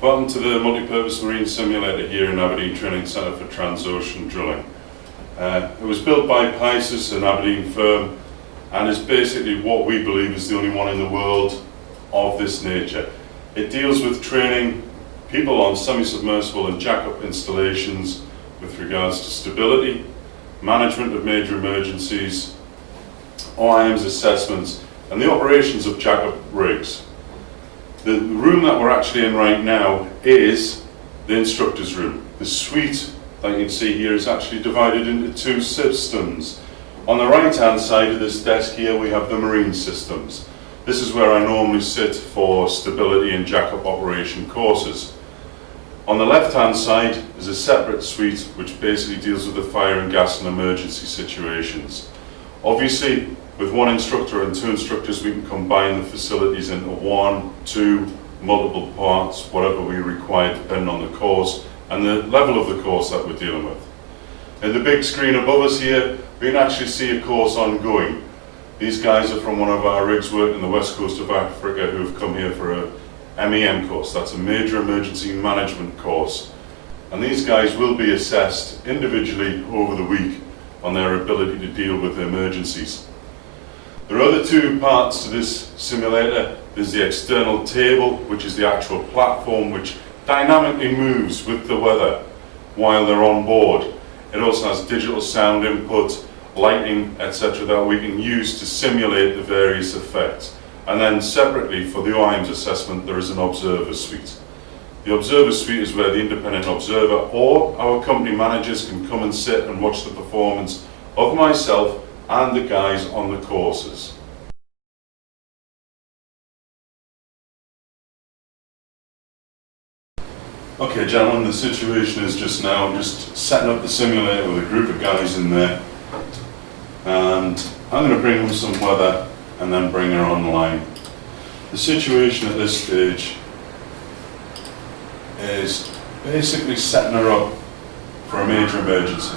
Welcome to the Multi-Purpose Marine Simulator here in Aberdeen Training Centre for Transocean Drilling. It was built by Pisys, an Aberdeen firm, and is basically what we believe is the only one in the world of this nature. It deals with training people on semi-submersible and jack-up installations with regards to stability, management of major emergencies, OIM's assessments, and the operations of jack-up rigs. The room that we're actually in right now is the instructor's room. The suite that you can see here is actually divided into two systems. On the right hand side of this desk here we have the marine systems. This is where I normally sit for stability and jack-up operation courses. On the left hand side is a separate suite which basically deals with the fire and gas and emergency situations. Obviously, with one instructor and two instructors, we can combine the facilities into one, two, multiple parts, whatever we require depending on the course and the level of the course that we're dealing with. In the big screen above us here, we can actually see a course ongoing. These guys are from one of our rigs working the west coast of Africa who have come here for a MEM course. That's a Major Emergency Management course. And these guys will be assessed individually over the week on their ability to deal with emergencies. There are other two parts to this simulator. There's the external table, which is the actual platform which dynamically moves with the weather while they're on board. It also has digital sound input, lighting, etc. that we can use to simulate the various effects. And then separately for the OIM's assessment there is an observer suite. The observer suite is where the independent observer or our company managers can come and sit and watch the performance of myself and the guys on the courses. Okay gentlemen, the situation is just now just setting up the simulator with a group of guys in there, and I'm going to bring them some weather and then bring her online. The situation at this stage is basically setting her up for a major emergency.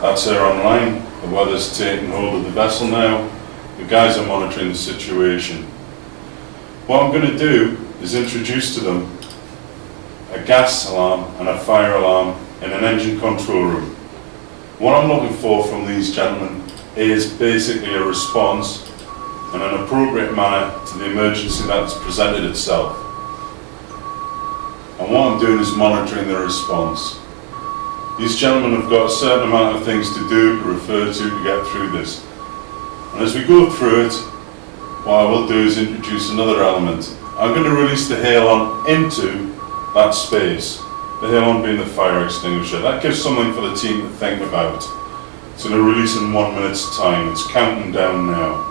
That's her online, the weather's taking hold of the vessel now, the guys are monitoring the situation. What I'm going to do is introduce to them a gas alarm and a fire alarm in an engine control room. What I'm looking for from these gentlemen is basically a response in an appropriate manner to the emergency that's presented itself. And what I'm doing is monitoring the response. These gentlemen have got a certain amount of things to do, to refer to get through this. And as we go through it, what I will do is introduce another element. I'm going to release the halon into that space. The halon being the fire extinguisher. That gives something for the team to think about. It's going to release in 1 minute's time. It's counting down now.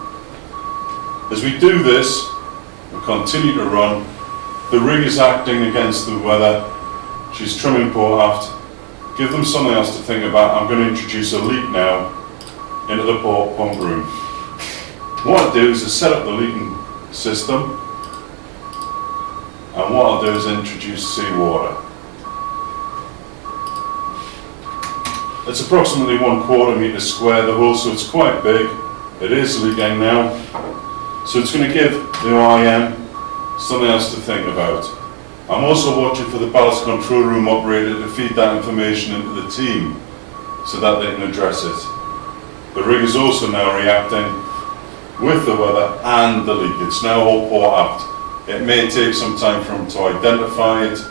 As we do this, we continue to run. The rig is acting against the weather. She's trimming port aft. Give them something else to think about. I'm going to introduce a leak now into the port pump room. What I'll do is set up the leaking system, and what I'll do is introduce seawater. It's approximately 1/4 metre square, the hole, so it's quite big. It is leaking now, so it's going to give the OIM something else to think about. I'm also watching for the ballast control room operator to feed that information into the team so that they can address it. The rig is also now reacting with the weather and the leak. It's now all port aft. It may take some time for them to identify it,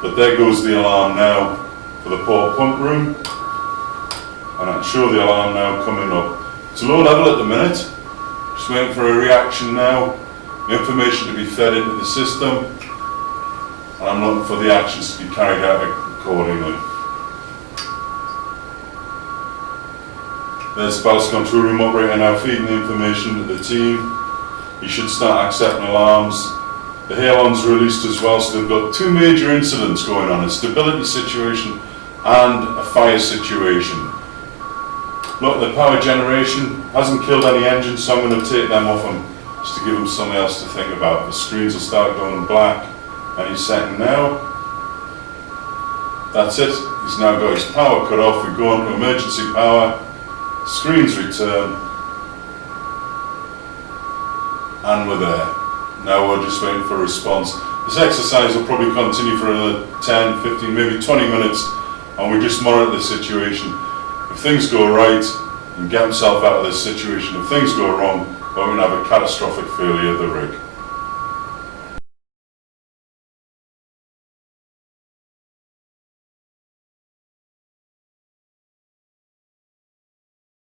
but there goes the alarm now for the port pump room, and I can show the alarm now coming up. It's low level at the minute, just waiting for a reaction now, information to be fed into the system, and I'm looking for the actions to be carried out accordingly. There's the ballast control room operator now feeding the information to the team. You should start accepting alarms. The halon's released as well, so they've got two major incidents going on, a stability situation and a fire situation. Look, the power generation hasn't killed any engines, so I'm going to take them off them just to give them something else to think about. The screens will start going black any second now. That's it. He's now got his power cut off. We go on to emergency power. Screens return. And we're there. Now we're just waiting for a response. This exercise will probably continue for another 10, 15, maybe 20 minutes, and we just monitor the situation. If things go right, and get himself out of this situation. If things go wrong, we're going to have a catastrophic failure of the rig.